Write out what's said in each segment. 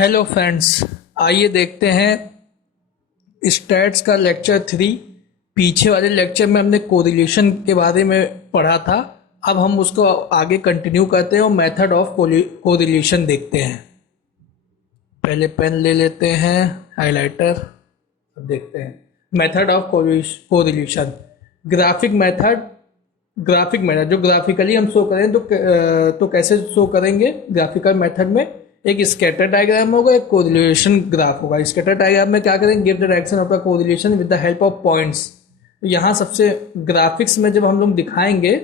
Hello friends, आइए देखते हैं स्टैट्स का लेक्चर 3। पीछे वाले लेक्चर में हमने कोरिलेशन के बारे में पढ़ा था। अब हम उसको आगे कंटिन्यू करते हैं और मेथड ऑफ कोरिलेशन देखते हैं। पहले पेन ले लेते हैं, हाइलाइटर। अब देखते हैं method of correlation. Graphic method जो ग्राफिकली हम शो करें तो कैसे शो करेंगे। ग्राफिकल मेथड में एक स्कैटर डायग्राम होगा, एक कोरिलेशन ग्राफ होगा। स्कैटर डायग्राम में क्या करेंगे, give the direction of the correlation with the help of points. तो यहाँ सबसे ग्राफिक्स में जब हम लोग दिखाएंगे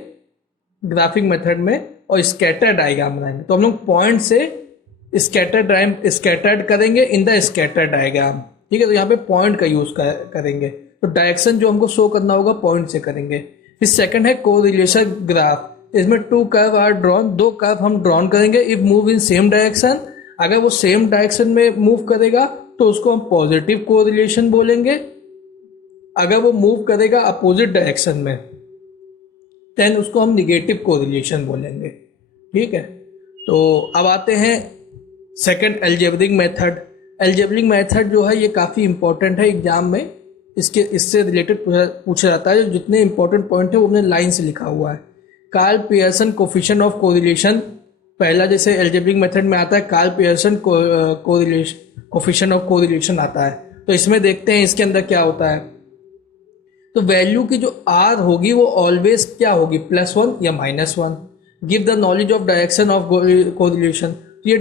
ग्राफिक मेथड में और स्कैटर डायग्राम बनाएंगे तो हम लोग पॉइंट से स्कैटर्ड करेंगे इन द स्कैटर डायग्राम। ठीक है, तो यहाँ पे पॉइंट का यूज करेंगे। तो डायरेक्शन जो हमको शो करना होगा पॉइंट से करेंगे। फिर सेकंड है कोरिलेशन ग्राफ। इसमें टू कर्व आर ड्रॉन, दो कर्व हम ड्रॉन करेंगे। If move in same direction, अगर वो सेम डायरेक्शन में मूव करेगा तो उसको हम पॉजिटिव कोरिलेशन बोलेंगे। अगर वो मूव करेगा अपोजिट डायरेक्शन में देन उसको हम निगेटिव कोरिलेशन बोलेंगे। ठीक है, तो अब आते हैं second, algebraic method. Algebraic method जो है ये काफ़ी इंपॉर्टेंट है एग्जाम में। इससे रिलेटेड पूछा जाता है। जो जितने इंपॉर्टेंट पॉइंट है वो हमने लाइन से लिखा हुआ है। Karl Pearson coefficient of correlation, पहला जैसे अलजेब्रिक मेथड में आता है Karl Pearson coefficient of correlation आता है। तो इसमें देखते हैं इसके अंदर क्या होता है। तो वैल्यू की जो आर होगी वो ऑलवेज क्या होगी, +1 या -1। Give the knowledge of direction of correlation. तो ये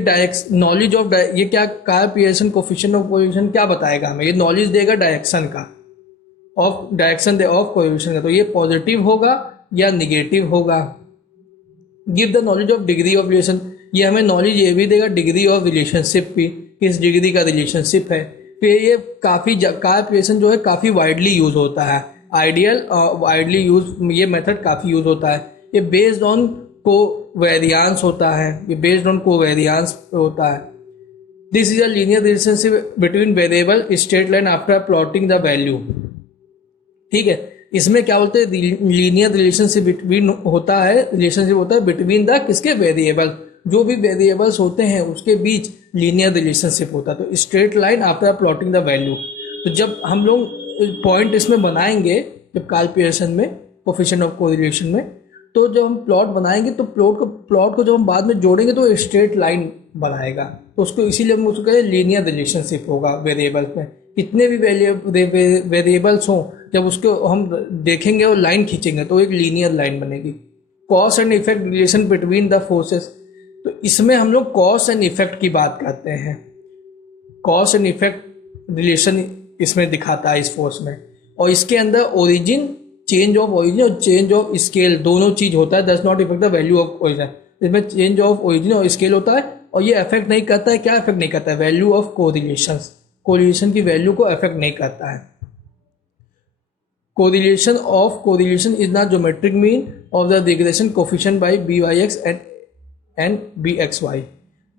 नॉलेज ऑफ ये क्या, Karl Pearson coefficient of correlation क्या बताएगा हमें, ये नॉलेज देगा डायरेक्शन का, ऑफ डायरेक्शन ऑफ कोरिलेशन का। तो ये पॉजिटिव होगा या निगेटिव होगा। Give the knowledge of degree of relation, ये हमें नॉलेज ये भी देगा डिग्री ऑफ रिलेशनशिप की, किस डिग्री का रिलेशनशिप है। फिर ये काफ़ी कार्ल जो है काफ़ी वाइडली यूज होता है। वाइडली यूज ये मेथड काफ़ी यूज होता है। ये बेस्ड ऑन कोवेरियांस होता है, ये बेस्ड ऑन कोवेरियांस होता है। This is a linear relationship between variable straight line after plotting the value. ठीक है, इसमें क्या बोलते हैं, लीनियर रिलेशनशिप होता है बिटवीन द किसके, वेरिएबल। जो भी वेरिएबल्स होते हैं उसके बीच लीनियर रिलेशनशिप होता है। तो straight line after plotting the value. तो जब हम लोग पॉइंट इसमें बनाएंगे, जब कार्ल पियर्सन में कोफिशिएंट ऑफ कोरिलेशन में, तो जब हम प्लॉट बनाएंगे तो प्लॉट को जब हम बाद में जोड़ेंगे तो स्ट्रेट लाइन बनाएगा। तो उसको इसीलिए हम उसको कहते हैं लीनियर रिलेशनशिप होगा वेरिएबल्स में। कितने भी वेरिएबल्स हों, जब उसको हम देखेंगे और लाइन खींचेंगे तो एक लीनियर लाइन बनेगी। Cause and effect relation between the forces, तो इसमें हम लोग कॉज एंड इफेक्ट की बात करते हैं। कॉज एंड इफेक्ट रिलेशन इसमें दिखाता है इस फोर्स में। और इसके अंदर ओरिजिन, चेंज ऑफ ओरिजिन और चेंज ऑफ स्केल दोनों चीज होता है। Does not effect the value of origin. इसमें चेंज ऑफ ओरिजिन और स्केल होता है और ये अफेक्ट नहीं करता है, क्या अफेक्ट नहीं करता है, वैल्यू ऑफ कोरिलेशन की वैल्यू को अफेक्ट नहीं करता है। Correlation is the geometric mean of the regression coefficient by BYX and BXY।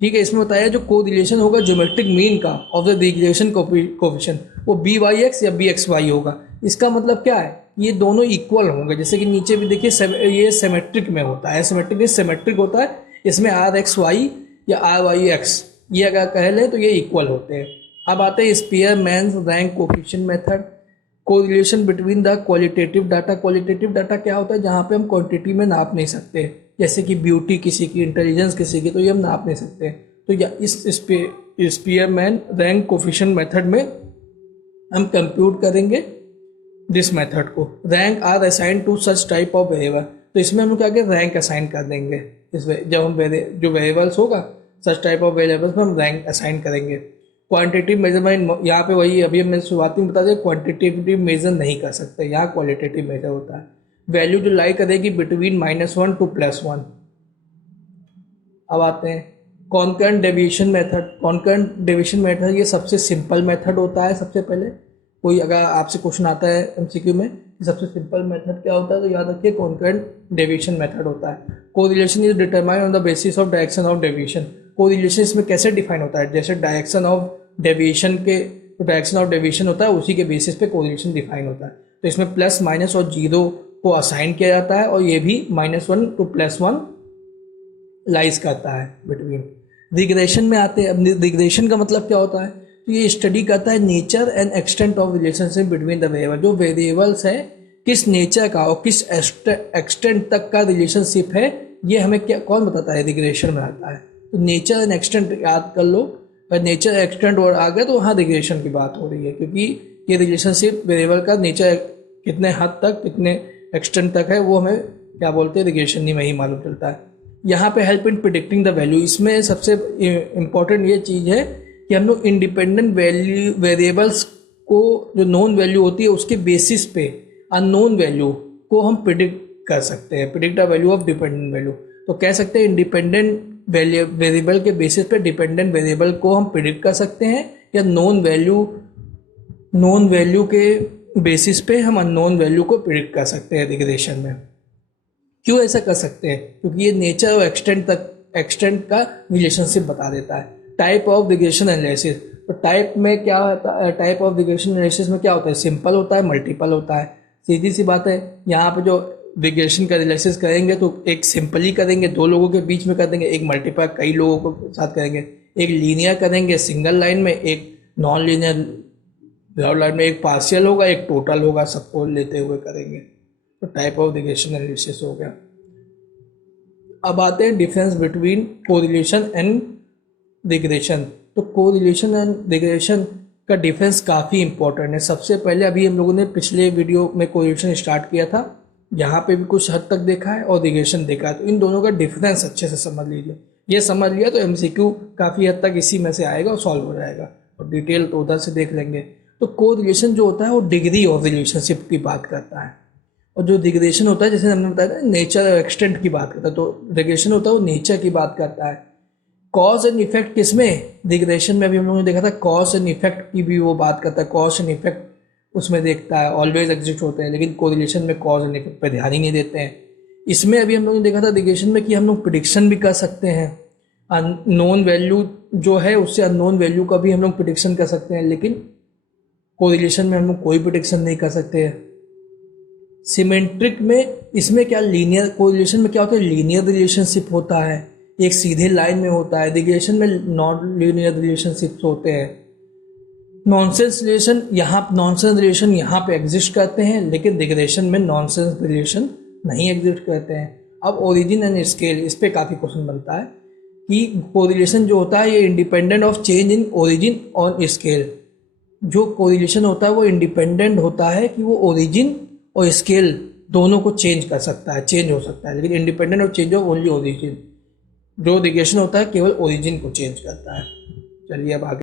ठीक है, इसमें बताया जो कोरिलेशन होगा ज्योमेट्रिक मीन का ऑफ द रिग्रेशन कोफिशिएंट वो BYX या BXY होगा। इसका मतलब क्या है, ये दोनों इक्वल होंगे। जैसे कि नीचे भी देखिए ये सिमेट्रिक में होता है, सिमेट्रिक होता है। इसमें RXY या RYX ये अगर कह लें तो ये इक्वल होते हैं। अब आते हैं Spearman rank coefficient method. Correlation between the qualitative data. Qualitative data क्या होता है, जहाँ पे हम क्वांटिटी में नाप नहीं सकते, जैसे कि ब्यूटी किसी की, इंटेलिजेंस किसी की, तो ये हम नाप नहीं सकते। तो या इस स्पीयरमैन रैंक कोफिशिएंट मेथड में हम कंप्यूट करेंगे दिस मेथड को। Rank are assign to such type of variable. तो इसमें हम क्या रैंक असाइन कर देंगे। जब हम जो वेरिएबल्स होगा सच टाइप ऑफ वेरिएबल्स में हम रैंक असाइन करेंगे। क्वांटिटेटिव मेजरमेंट, यहाँ पे वही अभी हमने शुरुआती में बता दिया, क्वांटिटेटिव मेजर नहीं कर सकते, यहाँ क्वालिटेटिव मेजर होता है। वैल्यू जो लाई करेगी बिटवीन -1 to +1। अब आते हैं concurrent deviation method. Concurrent deviation method ये सबसे सिंपल मेथड होता है। सबसे पहले कोई अगर आपसे क्वेश्चन आता है MCQ में सबसे सिंपल मेथड क्या होता है, तो याद रखिए कॉन्करेंट डेविएशन मेथड होता है। Correlation is determined on the basis of direction of deviation. Correlation इसमें कैसे डिफाइन होता है, जैसे डायरेक्शन ऑफ डेविएशन होता है उसी के बेसिस पे कोरिलेशन डिफाइन होता है। तो इसमें प्लस, माइनस और जीरो को असाइन किया जाता है और ये भी -1 to +1 लाइज करता है बिटवीन। रिग्रेशन में आते हैं। अब रिग्रेशन का मतलब क्या होता है, तो ये स्टडी करता है nature and extent of relationship between the variable, जो वेरिएबल्स है किस नेचर का और किस एक्सटेंट तक का रिलेशनशिप है, ये हमें क्या कौन बताता है, रिग्रेशन में आता है। तो नेचर एंड एक्सटेंट याद कर लो, पर नेचर एक्सटेंट और आ गया तो वहाँ रिग्रेशन की बात हो रही है, क्योंकि ये रिलेशनशिप वेरिएबल का नेचर कितने हद तक कितने एक्सटेंट तक है वो हमें क्या बोलते हैं, रिग्रेशन में ही मालूम चलता है। यहाँ पे help in predicting the value, इसमें सबसे इम्पॉर्टेंट ये चीज़ है कि हम लोग इंडिपेंडेंट वैल्यू वेरिएबल्स को, जो नोन वैल्यू होती है उसके बेसिस पे अननोन वैल्यू को हम प्रिडिक्ट कर सकते हैं, predict the value of dependent value. तो कह सकते हैं इंडिपेंडेंट वेरिएबल के बेसिस पे डिपेंडेंट वेरिएबल को हम प्रिडिक्ट कर सकते हैं, या नोन वैल्यू के बेसिस पे हम अननोन वैल्यू को प्रिडिक्ट कर सकते हैं रिग्रेशन में। क्यों ऐसा कर सकते हैं, क्योंकि ये नेचर और एक्सटेंट का रिलेशनशिप बता देता है। टाइप ऑफ रिग्रेशन एनालिसिस, तो टाइप में क्या होता है, टाइप ऑफ रिग्रेशन एनालिसिस में क्या होता है, सिंपल होता है, मल्टीपल होता है। सीधी सी बात है, यहाँ पे जो रिग्रेशन का एनालिसिस करेंगे तो एक सिंपली करेंगे, दो लोगों के बीच में कर देंगे, एक मल्टीपल कई लोगों के साथ करेंगे, एक लीनियर करेंगे सिंगल लाइन में, एक नॉन लीनियर लाइन में, एक पार्शियल होगा एक टोटल होगा, सबको लेते हुए करेंगे। तो टाइप ऑफ रिग्रेशन एनालिसिस हो गया। अब आते हैं difference between correlation and regression. तो कोरिलेशन एंड रिग्रेशन का डिफरेंस काफ़ी इंपॉर्टेंट है। सबसे पहले अभी हम लोगों ने पिछले वीडियो में कोरिलेशन स्टार्ट किया था, यहाँ पे भी कुछ हद तक देखा है और रिग्रेशन देखा है, तो इन दोनों का डिफरेंस अच्छे से समझ लीजिए। ये समझ लिया तो एमसीक्यू काफ़ी हद तक इसी में से आएगा और सॉल्व हो जाएगा, और डिटेल तो उधर से देख लेंगे। तो कोरिलेशन जो होता है वो डिग्री ऑफ रिलेशनशिप की बात करता है, और जो रिग्रेशन होता है, जैसे हमने बताया था, नेचर और एक्सटेंट की बात करता है। तो रिग्रेशन होता है वो नेचर की बात करता है। कॉज एंड इफेक्ट किसमें, रिग्रेशन में अभी हम लोगों ने देखा था, कॉज एंड इफेक्ट की भी वो बात करता है, कॉज एंड इफेक्ट उसमें देखता है, ऑलवेज एग्जिस्ट होते हैं, लेकिन कोरिलेशन में कॉज एंड इफेक्ट पर ध्यान ही नहीं देते हैं। इसमें अभी हम लोगों ने देखा था रिग्रेशन में कि हम लोग प्रिडिक्शन भी कर सकते हैं, अननोन वैल्यू जो है उससे अननोन वैल्यू का भी हम लोग प्रिडिक्शन कर सकते हैं, लेकिन कोरिलेशन में हम लोग कोई प्रिडिक्शन नहीं कर सकते हैं। सिमेट्रिक में इसमें क्या, लीनियर कोरिलेशन में क्या होता है, लीनियर रिलेशनशिप होता है, एक सीधे लाइन में होता है। रिग्रेशन में नॉन लीनियर रिलेशनशिप्स होते हैं। नॉनसेंस रिलेशन यहाँ पे एग्जिस्ट करते हैं, लेकिन रिग्रेशन में नॉनसेंस रिलेशन नहीं एग्जिस्ट करते हैं। अब ओरिजिन एंड स्केल, इस पे काफ़ी क्वेश्चन बनता है कि कोरिलेशन जो होता है ये independent of change in origin और स्केल। जो कोरिलेशन होता है वो इंडिपेंडेंट होता है कि वो ओरिजिन और स्केल दोनों को चेंज कर सकता है, चेंज हो सकता है, लेकिन independent of change of only origin. जो रिग्रेशन होता है केवल ओरिजिन को चेंज करता है। चलिए अब आगे